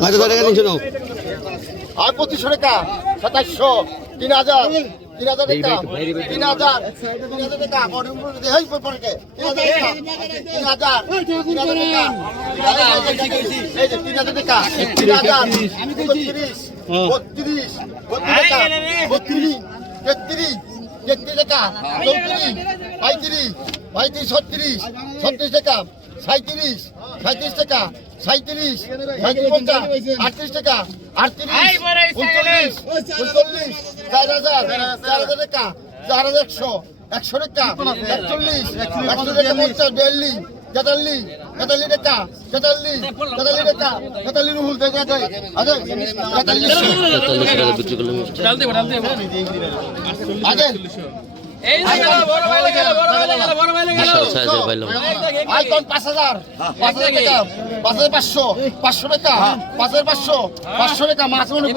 হয়তো কয় টাকা নিয়েছিল আর পঁচিশশো টাকা সাতাশশো তিন হাজার তিন হাজার টাকা তিন হাজার তিন হাজার টাকা? তিন হাজার তিন হাজার টাকা তিন হাজার বত্রিশ বত্রিশ বত্রিশ তেত্রিশ তেত্রিশ টাকা চৌত্রিশ পঁয়ত্রিশ পঁয়ত্রিশ ছত্রিশ ছত্রিশ টাকা সাঁত্রিশ সাঁত্রিশ টাকা সাঁত্রিশ আটত্রিশ টাকা আটত্রিশ উনচল্লিশ উনচল্লিশ চার হাজার চার হাজার টাকা চার হাজার একশো একশো টাকা একচল্লিশ একশো টাকা পঞ্চাশ বিয়াল্লিশ তেতাল্লিশ তেতাল্লিশ টাকা তেতাল্লিশ তেতাল্লিশ টাকা তেতাল্লিশ রুহুল দেখে তেতাল্লিশ। টাকা বিক্রি করলাম আগে বিশাল সাইজের পাইলাম আইকন পাঁচ হাজার পাঁচ হাজার টাকা পাঁচ হাজার পাঁচশো পাঁচশো টাকা পাঁচ হাজার পাঁচশো পাঁচশো টাকা মাছ অনেক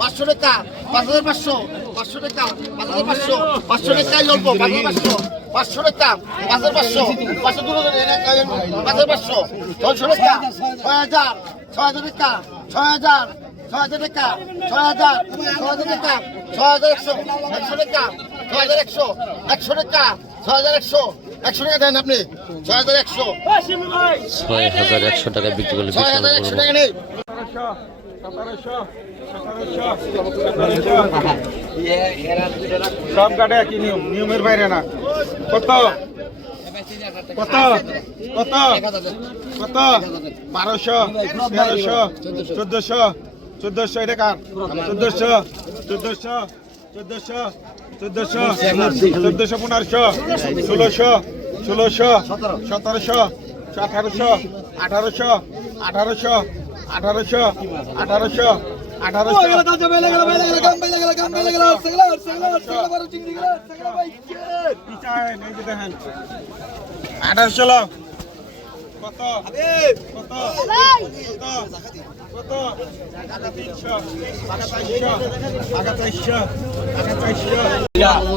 পাঁচশো টাকা পাঁচ হাজার পাঁচশো পাঁচশো টাকা পাঁচ হাজার পাঁচশো পাঁচশো টাকাই অল্প পাঁচ হাজার পাঁচশো পাঁচশো টাকা পাঁচ হাজার পাঁচশো পাঁচশো পাঁচ হাজার পাঁচশো ছয়শো টাকা ছয় হাজার ছয় হাজার টাকা ছয় হাজার ছয় হাজার টাকা ছয় হাজার ছয় হাজার টাকা ছয় হাজার একশো একশো টাকা ছয় হাজার একশো একশো টাকা ছয় হাজার একশো একশো টাকা দেন আপনি ছয় হাজার একশো। ছয় হাজার একশো টাকা বিক্রি করলে ছয় হাজার একশো টাকা নেই। সব গাড়ি একই নিয়ম নিয়মের বাইরে না। কত? কত? কত? কত? বারোশো তেরোশো চোদ্দশো চোদ্দশো এটা কার? চোদ্দশো চোদ্দশো চোদ্দশো চোদ্দশো চোদ্দশো পনেরোশো ষোলোশো ষোলোশো সতেরোশো আঠারোশো আঠারোশো আঠারোশো আঠারোশো আঠারোশো। আঠারোশো কত? কত? কত?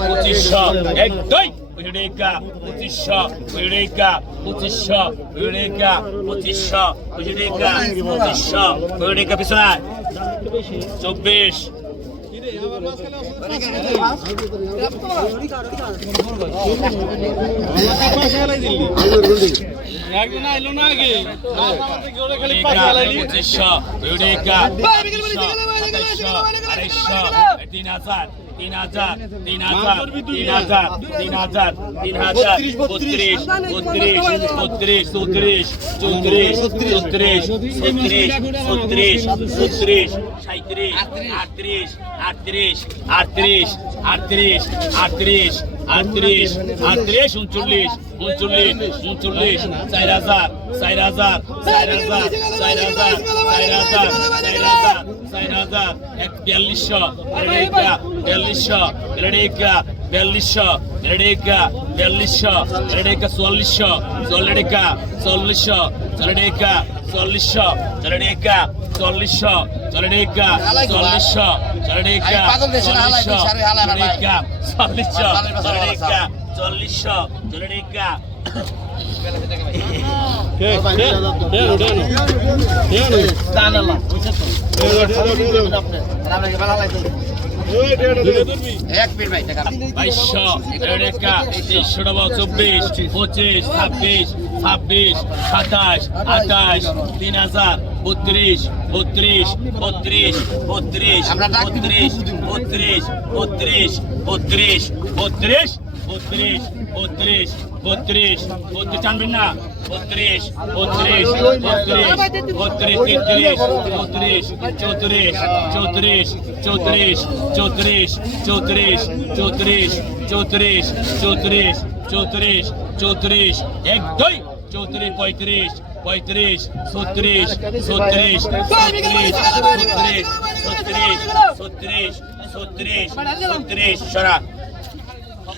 পঁচিশশো একদম Eureka, পঁচিশশো Eureka, পঁচিশশো Eureka, পঁচিশশো Eureka, পঁচিশশো Eureka পিছনে চব্বিশ পঁচিশশো তিন হাজার তিন হাজার তিন হাজার তিন হাজার তিন হাজার তিন হাজার বত্রিশ বত্রিশ বত্রিশ চৌত্রিশ চৌত্রিশ চৌত্রিশ ছত্রিশ ছত্রিশ ছত্রিশ সাঁত্রিশ আটত্রিশ আটত্রিশ আটত্রিশ আটত্রিশ আটত্রিশ আটত্রিশ আটত্রিশ উনচল্লিশ উনচল্লিশ উনচল্লিশ চার হাজার চার হাজার চার হাজার চার হাজার চার হাজার চার হাজার চার হাজার এক বিয়াল্লিশশো রেডিকা বিয়াল্লিশশো রেডিকা বিয়াল্লিশশো ಎರಡೇಕ বিয়াল্লিশশো ಎರಡೇಕ চুয়াল্লিশশো চল্লেডেকা চল্লিশশো চল্লেডেকা চল্লিশশো চল্লেডেকা চল্লিশশো চল্লেডেকা চল্লিশশো চল্লেডেকা চল্লিশশো চল্লেডেকা চল্লিশশো চল্লেডেকা চল্লিশশো চল্লেডেকা তেইশশো টাকা চব্বিশ পঁচিশ ছাব্বিশ ছাব্বিশ সাতাশ আঠাশ তিন হাজার বত্রিশ বত্রিশ বত্রিশ বত্রিশ বত্রিশ বত্রিশ বত্রিশ বত্রিশ বত্রিশ বত্রিশ বত্রিশ বত্রিশ বত্রিশ টানবেন না বত্রিশ বত্রিশ বত্রিশ বত্রিশ তেত্রিশ চৌত্রিশ চৌত্রিশ চৌত্রিশ চৌত্রিশ চৌত্রিশ চৌত্রিশ চৌত্রিশ চৌত্রিশ চৌত্রিশ চৌত্রিশ চৌত্রিশ এক দুই চৌত্রিশ পঁয়ত্রিশ পঁয়ত্রিশ ছত্রিশ ছত্রিশ ছত্রিশ ছত্রিশ ছত্রিশ ছত্রিশ ছত্রিশ ছত্রিশ সরা